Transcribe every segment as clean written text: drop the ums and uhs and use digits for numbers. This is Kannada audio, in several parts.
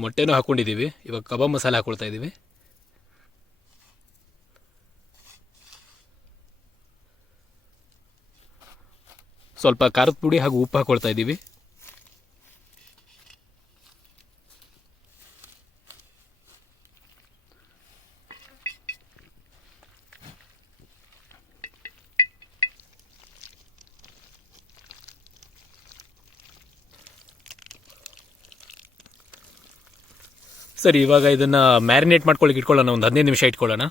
ಮೊಟ್ಟೆನೂ ಹಾಕ್ಕೊಂಡಿದ್ದೀವಿ. ಇವಾಗ ಕಬಾಬ್ ಮಸಾಲೆ ಹಾಕ್ಕೊಳ್ತಾ ಇದ್ದೀವಿ. ಸ್ವಲ್ಪ ಖಾರದ ಪುಡಿ ಹಾಗೂ ಉಪ್ಪು ಹಾಕ್ಕೊಳ್ತಾ ಇದ್ದೀವಿ. ಸರಿ, ಇವಾಗ ಇದನ್ನು ಮ್ಯಾರಿನೇಟ್ ಮಾಡ್ಕೊಳ್ಳಿಕ್ಕೆ ಇಟ್ಕೊಳ್ಳೋಣ. ಒಂದು 15 ನಿಮಿಷ ಇಟ್ಕೊಳ್ಳೋಣ.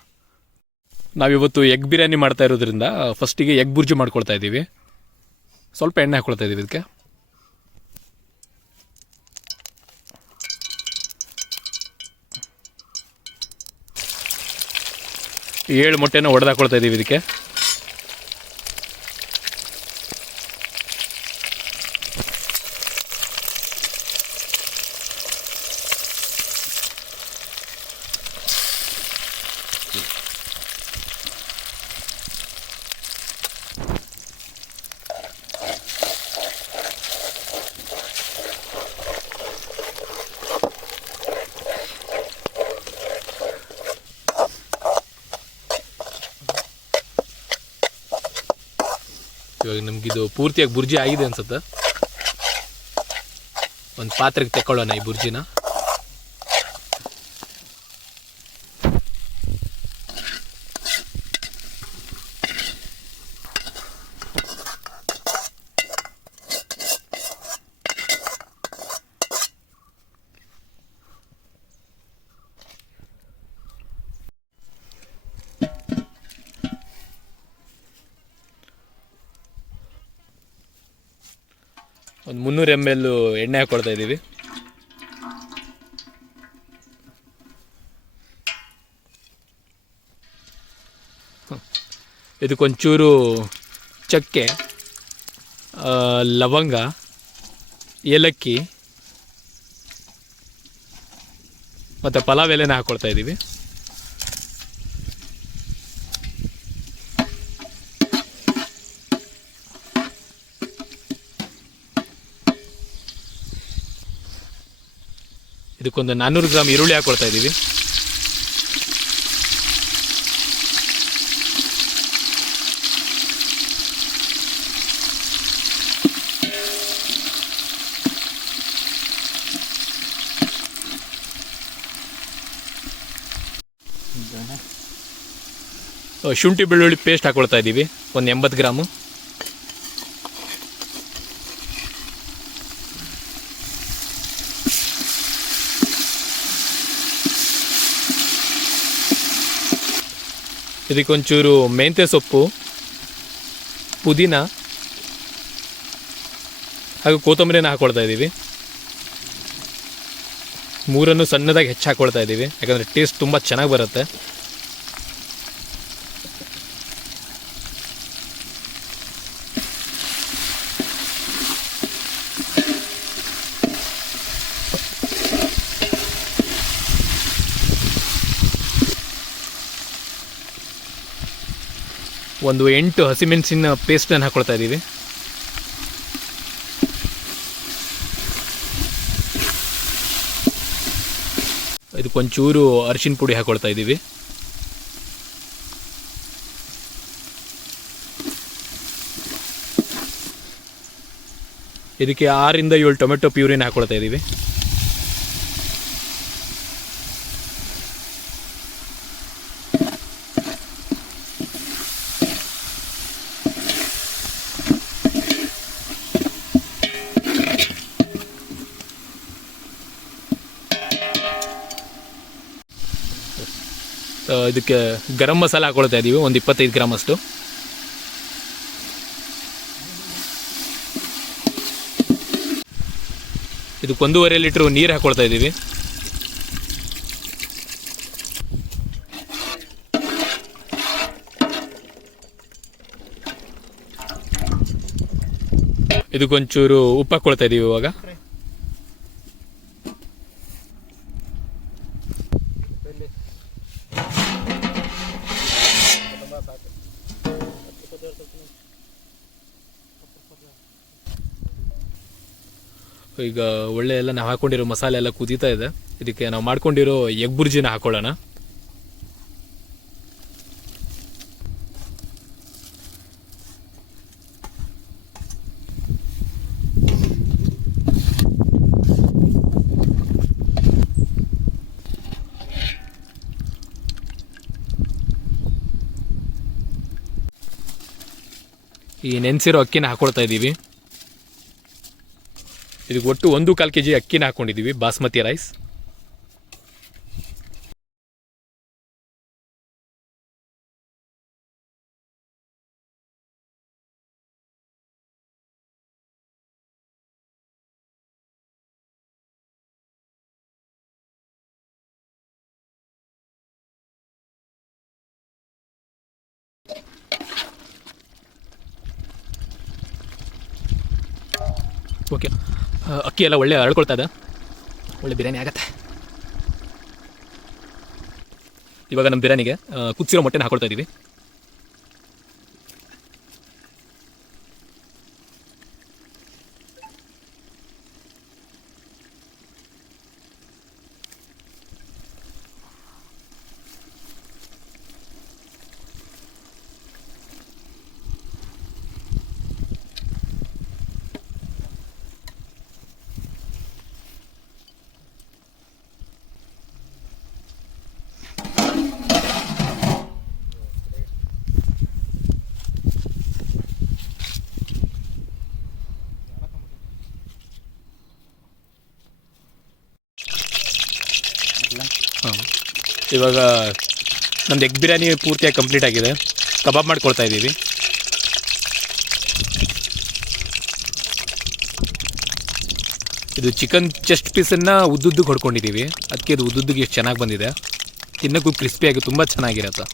ನಾವಿವತ್ತು ಎಗ್ ಬಿರಿಯಾನಿ ಮಾಡ್ತಾ ಇರೋದ್ರಿಂದ ಫಸ್ಟಿಗೆ ಎಗ್ ಬುರ್ಜಿ ಮಾಡ್ಕೊಳ್ತಾ ಇದ್ದೀವಿ. ಸ್ವಲ್ಪ ಎಣ್ಣೆ ಹಾಕ್ಕೊಳ್ತಾ ಇದ್ದೀವಿ ಇದಕ್ಕೆ. ಏಳು ಮೊಟ್ಟೆನ ಒಡೆದಾಕೊಳ್ತಾ ಇದ್ದೀವಿ ಇದಕ್ಕೆ. ಇವಾಗ ನಮಗಿದು ಪೂರ್ತಿಯಾಗಿ ಬುರ್ಜಿ ಆಗಿದೆ ಅನ್ಸುತ್ತೆ. ಒಂದು ಪಾತ್ರೆಗೆ ತೆಕ್ಕೊಳ್ಳೋಣ ಈ ಬುರ್ಜಿನ. ಒಂದು 300 ml ಎಣ್ಣೆ ಹಾಕ್ಕೊಳ್ತಾ ಇದ್ದೀವಿ. ಇದಕ್ಕೊಂಚೂರು ಚಕ್ಕೆ, ಲವಂಗ, ಏಲಕ್ಕಿ ಮತ್ತು ಪಲಾವ್ ಎಲೆನ ಹಾಕ್ಕೊಳ್ತಾ ಇದ್ದೀವಿ. ಇದಕ್ಕೊಂದು 400 ಗ್ರಾಮ್ ಈರುಳ್ಳಿ ಹಾಕ್ಕೊಳ್ತಾ ಇದ್ದೀವಿ. ಶುಂಠಿ ಬೆಳ್ಳುಳ್ಳಿ ಪೇಸ್ಟ್ ಹಾಕ್ಕೊಳ್ತಾ ಇದ್ದೀವಿ, ಒಂದು 80 ಗ್ರಾಮು. ಇದಕ್ಕೊಂಚೂರು ಮೆಂತ್ಯ ಸೊಪ್ಪು, ಪುದೀನ ಹಾಗೂ ಕೊತ್ತಂಬರಿನ ಹಾಕ್ಕೊಳ್ತಾ ಇದ್ದೀವಿ. ಮೂರನ್ನು ಸಣ್ಣದಾಗಿ ಹೆಚ್ಚು ಹಾಕ್ಕೊಳ್ತಾ ಇದ್ದೀವಿ, ಯಾಕಂದರೆ ಟೇಸ್ಟ್ ತುಂಬ ಚೆನ್ನಾಗಿ ಬರುತ್ತೆ. ಒಂದು 8 ಹಸಿಮೆಣಸಿನ ಪೇಸ್ಟನ್ನು ಹಾಕ್ಕೊಳ್ತಾ ಇದ್ದೀವಿ. ಇದಕ್ಕೊಂಚೂರು ಅರಿಶಿನ ಪುಡಿ ಹಾಕ್ಕೊಳ್ತಾ ಇದ್ದೀವಿ. ಇದಕ್ಕೆ 6 ರಿಂದ 7 ಟೊಮೆಟೊ ಪ್ಯೂರಿನ ಹಾಕ್ಕೊಳ್ತಾ ಇದ್ದೀವಿ. ಇದಕ್ಕೆ ಗರಂ ಮಸಾಲ ಹಾಕ್ಕೊಳ್ತಾ ಇದ್ದೀವಿ, ಒಂದು 25 ಗ್ರಾಮ್ ಅಷ್ಟು. ಇದಕ್ಕೆ 1.5 ಲೀಟ್ರ್ ನೀರು ಹಾಕ್ಕೊಳ್ತಾ ಇದ್ದೀವಿ. ಇದಕ್ಕೊಂಚೂರು ಉಪ್ಪು ಹಾಕ್ಕೊಳ್ತಾ ಇದ್ದೀವಿ ಇವಾಗ. ಈಗ ಒಳ್ಳೆ ಎಲ್ಲ ನಾವು ಹಾಕೊಂಡಿರೋ ಮಸಾಲೆ ಎಲ್ಲ ಕುದೀತಾ ಇದೆ. ಇದಕ್ಕೆ ನಾವು ಮಾಡ್ಕೊಂಡಿರೋ ಎಗ್ ಬುರ್ಜಿನ ಹಾಕೊಳ್ಳೋಣ. ಈ ನೆನೆಸಿರೋ ಅಕ್ಕಿನ ಹಾಕೊಳ್ತಾ ಇದ್ದೀವಿ. ಇದಕ್ಕೆ ಒಟ್ಟು 1.25 kg ಅಕ್ಕಿನ ಹಾಕೊಂಡಿದ್ದೀವಿ, ಬಾಸ್ಮತಿ ರೈಸ್. ಓಕೆ, ಅಕ್ಕಿ ಎಲ್ಲ ಒಳ್ಳೆ ಅರಳ್ಕೊಳ್ತಾ ಇದೆ, ಒಳ್ಳೆ ಬಿರಿಯಾನಿ ಆಗತ್ತೆ. ಇವಾಗ ನಮ್ಮ ಬಿರಿಯಾನಿಗೆ ಕುದಿಸಿರೋ ಮೊಟ್ಟೆನ ಹಾಕೊಳ್ತಾ ಇದ್ದೀವಿ. ಇವಾಗ ನಮ್ದು ಎಗ್ ಬಿರಿಯಾನಿ ಪೂರ್ತಿಯಾಗಿ ಕಂಪ್ಲೀಟ್ ಆಗಿದೆ. ಕಬಾಬ್ ಮಾಡ್ಕೊಳ್ತಾ ಇದ್ದೀವಿ. ಇದು ಚಿಕನ್ ಚೆಸ್ಟ್ ಪೀಸನ್ನು ಉದ್ದುದ್ದಕ್ಕೆ ಹೊಡ್ಕೊಂಡಿದ್ದೀವಿ, ಅದಕ್ಕೆ ಇದು ಉದ್ದುದ್ದಕ್ಕೆ ಎಷ್ಟು ಚೆನ್ನಾಗಿ ಬಂದಿದೆ. ತಿನ್ನೋಕ್ಕೂ ಕ್ರಿಸ್ಪಿಯಾಗಿ ತುಂಬ ಚೆನ್ನಾಗಿರುತ್ತೆ.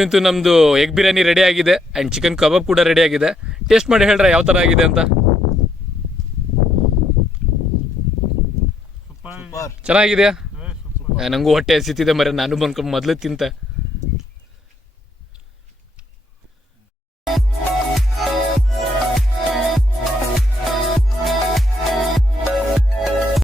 ಇಂತೂ ನಮ್ದು ಎಗ್ ಬಿರಿಯಾನಿ ರೆಡಿ ಆಗಿದೆ ಅಂಡ್ ಚಿಕನ್ ಕಬಾಬ್ ಕೂಡ ರೆಡಿ ಆಗಿದೆ. ಟೇಸ್ಟ್ ಮಾಡಿ ಹೇಳ್ರ ಯಾವ ತರ ಆಗಿದೆ ಅಂತ. ಚೆನ್ನಾಗಿದೆಯಾ? ನಂಗೂ ಹೊಟ್ಟೆ ಹಸಿತಿದೆ ಮರ, ನಾನು ಬಂದ್ಕೊಂಡು ಮೊದಲು ತಿಂತೆ.